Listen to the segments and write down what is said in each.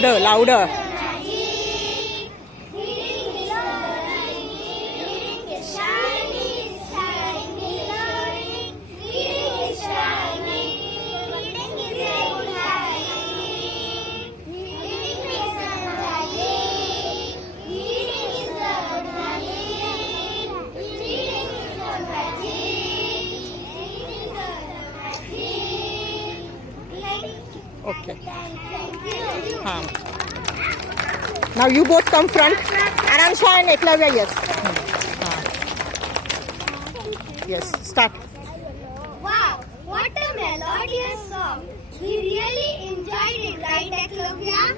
Louder, louder. Okay. Now you both come front. Aransha and Eklavya, yes. Yes, start. Wow, what a melodious song. We really enjoyed it, right, Eklavya?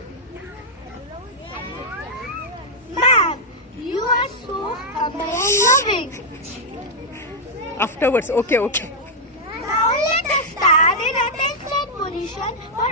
Ma'am, you are so humble and loving. Afterwards, okay. Now let us stand in attention position for